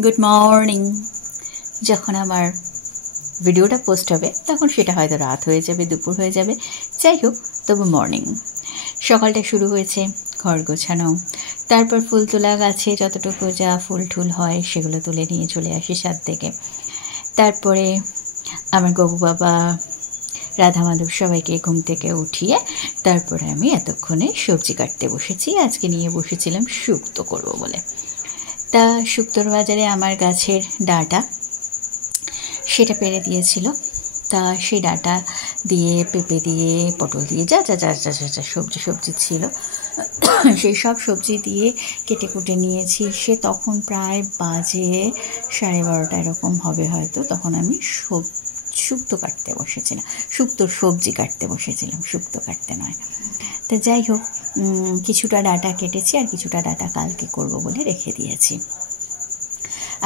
Good morning. যখন আমার ভিডিওটা পোস্ট হবে তখন সেটা হয়তো রাত হয়ে যাবে, দুপুর হয়ে যাবে, যাই হোক, তবু মর্নিং। সকালটা শুরু হয়েছে ঘর গোছানো, তারপর ফুল তোলা, গাছে যতটুকু যা ফুল টুল হয় সেগুলো তুলে নিয়ে চলে আসি ছাদ থেকে। তারপরে আমার গবু বাবা, রাধা মাধব সবাইকে ঘুম থেকে উঠিয়ে তারপরে আমি এতক্ষণে সবজি কাটতে বসেছি। আজকে নিয়ে বসেছিলাম শুক্তো করব বলে। তা শুক্তোর বাজারে আমার গাছের ডাঁটা সেটা পেরে দিয়েছিল। তা সেই ডাঁটা দিয়ে, পেঁপে দিয়ে, পটল দিয়ে যা যা যা যা যা যা সবজি ছিল সেই সব সবজি দিয়ে কেটে কুটে নিয়েছি। সে তখন প্রায় বাজে 12:30 এরকম হবে হয়তো। তখন আমি শুক্তো কাটতে বসেছিলাম, শুক্তোর সবজি কাটতে বসেছিলাম, শুক্তো কাটতে নয়। তা যাই হোক, কিছুটা ডাঁটা কেটেছি আর কিছুটা ডাঁটা কালকে করব বলে রেখে দিয়েছি।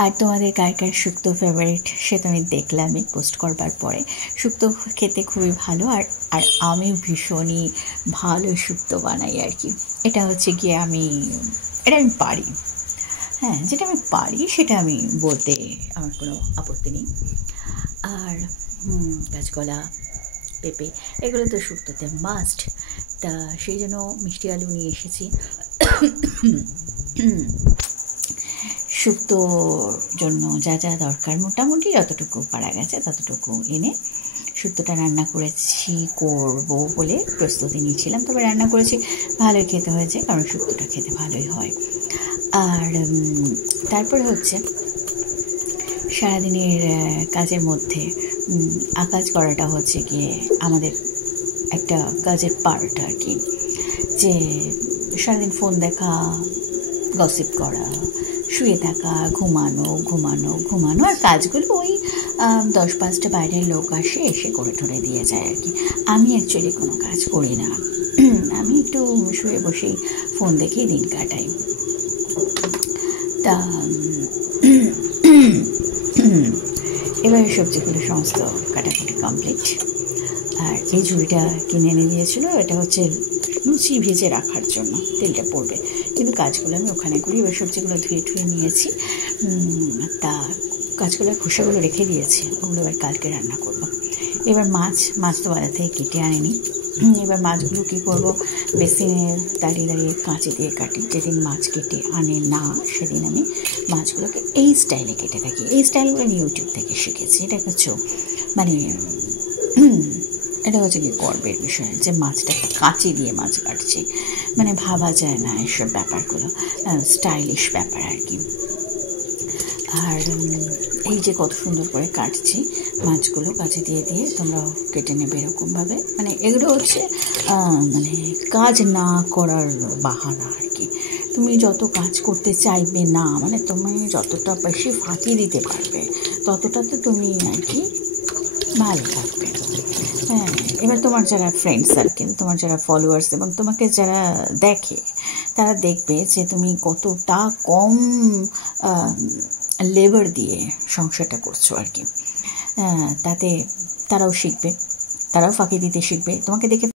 আর তোমাদের কার কার শুক্তো ফেভারিট সে তো আমি দেখলামই পোস্ট করবার পরে। শুক্তো খেতে খুবই ভালো, আর আমি ভীষণই ভালো শুক্তো বানাই আর কি। এটা হচ্ছে গিয়ে এটা আমি পারি। হ্যাঁ, যেটা আমি পারি সেটা আমি বলতে আমার কোনো আপত্তি নেই। আর কাঁচকলা, পেঁপে এগুলো তো শুক্তোতে মাস্ট। তা সেই জন্য মিষ্টি আলু নিয়ে এসেছি। শুক্তোর জন্য যা যা দরকার মোটামুটি যতটুকু পারা গেছে ততটুকু এনে শুক্তোটা রান্না করব বলে প্রস্তুতি নিয়েছিলাম। তবে রান্না করেছি, ভালোই খেতে হয়েছে, কারণ শুক্তোটা খেতে ভালোই হয়। আর তারপরে হচ্ছে সারাদিনের কাজের মধ্যে কাজ করাটা হচ্ছে গিয়ে আমাদের একটা কাজের পার্ট আর কি। যে সারাদিন ফোন দেখা, গসিপ করা, শুয়ে থাকা, ঘুমানো আর কাজগুলো ওই 10-5টা বাইরের লোক এসে করে ঠরে দিয়ে যায় আর কি। আমি অ্যাকচুয়ালি কোনো কাজ করি না, আমি একটু শুয়ে বসেই ফোন দেখেই দিন কাটাই। তা এবারে সবজিগুলো সমস্ত কাটাকুটি কমপ্লিট। আর এই ঝুড়িটা কিনে এনে দিয়েছিল, এটা হচ্ছে লুচি ভেজে রাখার জন্য, তেলটা পড়বে, কিন্তু কাজগুলো আমি ওখানে করি। এবার সবজিগুলো ধুয়ে নিয়েছি। তা কাজগুলোর খোসাগুলো রেখে দিয়েছি, ওগুলো এবার কালকে রান্না করব। এবার মাছ তো বাজার থেকে কেটে আনেনি। এবার মাছগুলো কী করব, বেসিনে দাঁড়িয়ে কাঁচি দিয়ে কাটি। যেদিন মাছ কেটে আনে না সেদিন আমি মাছগুলোকে এই স্টাইলে কেটে থাকি। এই স্টাইলগুলো আমি ইউটিউব থেকে শিখেছি। এটা হচ্ছে এটা হচ্ছে কি গর্বের বিষয় যে মাছটাকে কাঁচি দিয়ে মাছ কাটছি, ভাবা যায় না এসব ব্যাপারগুলো, স্টাইলিশ ব্যাপার আর কি। আর এই যে কত সুন্দর করে কাটছি মাছগুলো, কাঁচি দিয়ে তোমরাও কেটে নেবে এরকমভাবে। এগুলো হচ্ছে কাজ না করার বাহানা আর কি। তুমি যত কাজ করতে চাইবে না, তুমি যতটা বেশি ফাঁকি দিতে পারবে ততটাতে তুমি আর কি ভালো থাকবে। হ্যাঁ, এবার তোমার যারা ফ্রেন্ড সার্কেল, তোমার যারা ফলোয়ার্স এবং তোমাকে যারা দেখে, তারা দেখবে যে তুমি কতটা কম লেবার দিয়ে সংসারটা করছো আর কি। তাতে তারাও শিখবে, তারাও ফাঁকি দিতে শিখবে তোমাকে দেখে।